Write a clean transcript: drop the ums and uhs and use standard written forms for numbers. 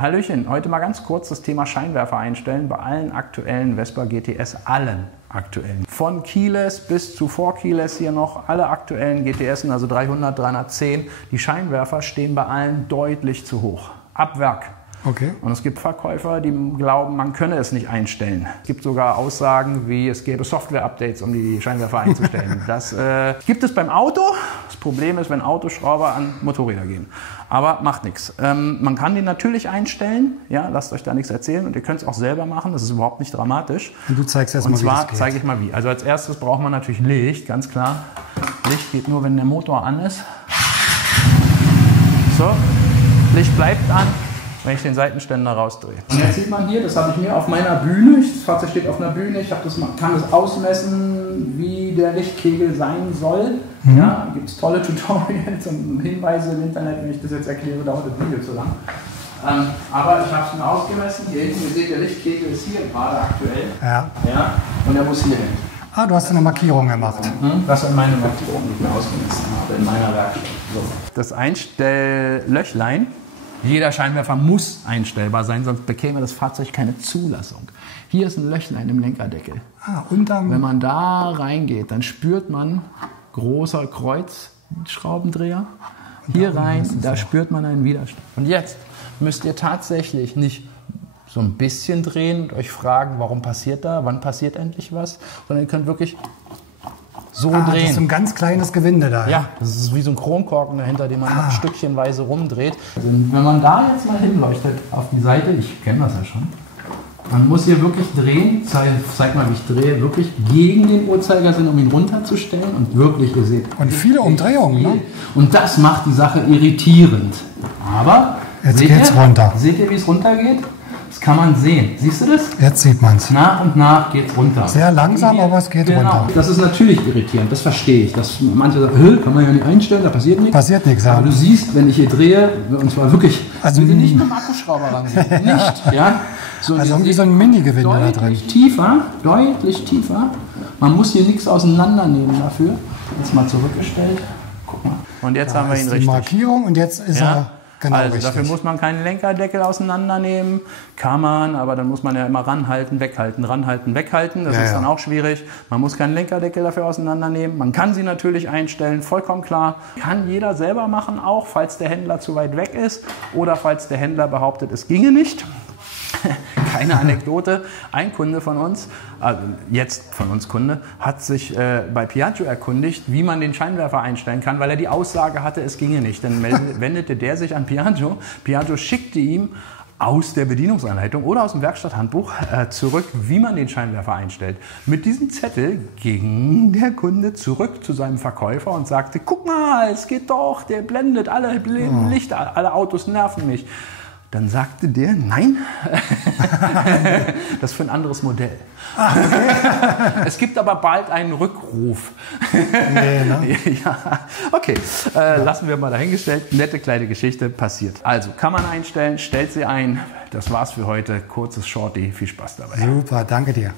Hallöchen, heute mal ganz kurz das Thema Scheinwerfer einstellen bei allen aktuellen Vespa GTS, allen aktuellen. Von Keyless bis zu 4-Keyless hier noch, alle aktuellen GTSen, also 300, 310, die Scheinwerfer stehen bei allen deutlich zu hoch, ab Werk. Okay. Und es gibt Verkäufer, die glauben, man könne es nicht einstellen. Es gibt sogar Aussagen, wie es gäbe Software-Updates, um die Scheinwerfer einzustellen. Das gibt es beim Auto. Das Problem ist, wenn Autoschrauber an Motorräder gehen. Aber macht nichts. Man kann die natürlich einstellen. Ja, lasst euch da nichts erzählen. Und ihr könnt es auch selber machen. Das ist überhaupt nicht dramatisch. Und du zeigst erst mal, wie das geht. Und zwar zeige ich mal wie. Also als erstes braucht man natürlich Licht, ganz klar. Licht geht nur, wenn der Motor an ist. So, Licht bleibt an, wenn ich den Seitenständer rausdrehe. Und jetzt sieht man hier, das habe ich mir auf meiner Bühne, das Fahrzeug steht auf einer Bühne, kann das ausmessen, wie der Lichtkegel sein soll. Ja, gibt es tolle Tutorials und Hinweise im Internet, wenn ich das jetzt erkläre, dauert das Video zu lang. Aber ich habe es mir ausgemessen, hier hinten, ihr seht, der Lichtkegel ist hier gerade aktuell. Ja. Ja, und der muss hier hin. Ah, du hast eine Markierung gemacht. Das sind meine Markierungen, die ich mir ausgemessen habe in meiner Werkstatt. So. Das Einstelllöchlein. Jeder Scheinwerfer muss einstellbar sein, sonst bekäme das Fahrzeug keine Zulassung. Hier ist ein Löchlein im Lenkerdeckel. Ah, wenn man da reingeht, dann spürt man großer Kreuzschraubendreher. Hier rein, da spürt man einen Widerstand. Und jetzt müsst ihr tatsächlich nicht so ein bisschen drehen und euch fragen, warum passiert da, wann passiert endlich was, sondern ihr könnt wirklich so drehen. Das ist ein ganz kleines Gewinde da. Ja, das ist wie so ein Kronkorken dahinter, den man stückchenweise rumdreht. Also wenn man da jetzt mal hinleuchtet auf die Seite, ich kenne das ja schon, man muss hier wirklich drehen, zeig mal, wie ich drehe, wirklich gegen den Uhrzeigersinn, um ihn runterzustellen und wirklich, ihr seht. Und viele Umdrehungen, ne? Und das macht die Sache irritierend. Aber jetzt geht's runter. Seht ihr, wie es runtergeht? Das kann man sehen. Siehst du das? Jetzt sieht man es. Nach und nach geht es runter. Sehr langsam, aber es geht runter. Das ist natürlich irritierend, das verstehe ich. Dass manche sagen, kann man ja nicht einstellen, da passiert nichts. Passiert nichts, ja. Aber du siehst, wenn ich hier drehe, und zwar wirklich, also nicht mit dem Akkuschrauber rangehen. Nicht, ja. So, also irgendwie so ein Mini-Gewinde da drin. Deutlich tiefer. Man muss hier nichts auseinandernehmen dafür. Jetzt mal zurückgestellt. Guck mal. Und jetzt haben wir ihn richtig. Die Markierung und jetzt ist er genau also richtig. Dafür muss man keinen Lenkerdeckel auseinandernehmen. Kann man, aber dann muss man ja immer ranhalten, weghalten, ranhalten, weghalten. Das ist dann auch schwierig. Man muss keinen Lenkerdeckel dafür auseinandernehmen. Man kann sie natürlich einstellen, vollkommen klar. Kann jeder selber machen, auch falls der Händler zu weit weg ist oder falls der Händler behauptet, es ginge nicht. Keine Anekdote. Ein Kunde von uns, jetzt von uns Kunde, hat sich bei Piaggio erkundigt, wie man den Scheinwerfer einstellen kann, weil er die Aussage hatte, es ginge nicht. Dann wendete der sich an Piaggio. Piaggio schickte ihm aus der Bedienungsanleitung oder aus dem Werkstatthandbuch zurück, wie man den Scheinwerfer einstellt. Mit diesem Zettel ging der Kunde zurück zu seinem Verkäufer und sagte, guck mal, es geht doch, der blendet alle Lichter, alle Autos nerven mich. Dann sagte der, nein, das ist für ein anderes Modell. Okay. Es gibt aber bald einen Rückruf. Nee, ne? Ja, okay, lassen wir mal dahingestellt. Nette kleine Geschichte, passiert. Also, kann man einstellen, stellt sie ein. Das war's für heute. Kurzes Shorty, viel Spaß dabei. Super, danke dir.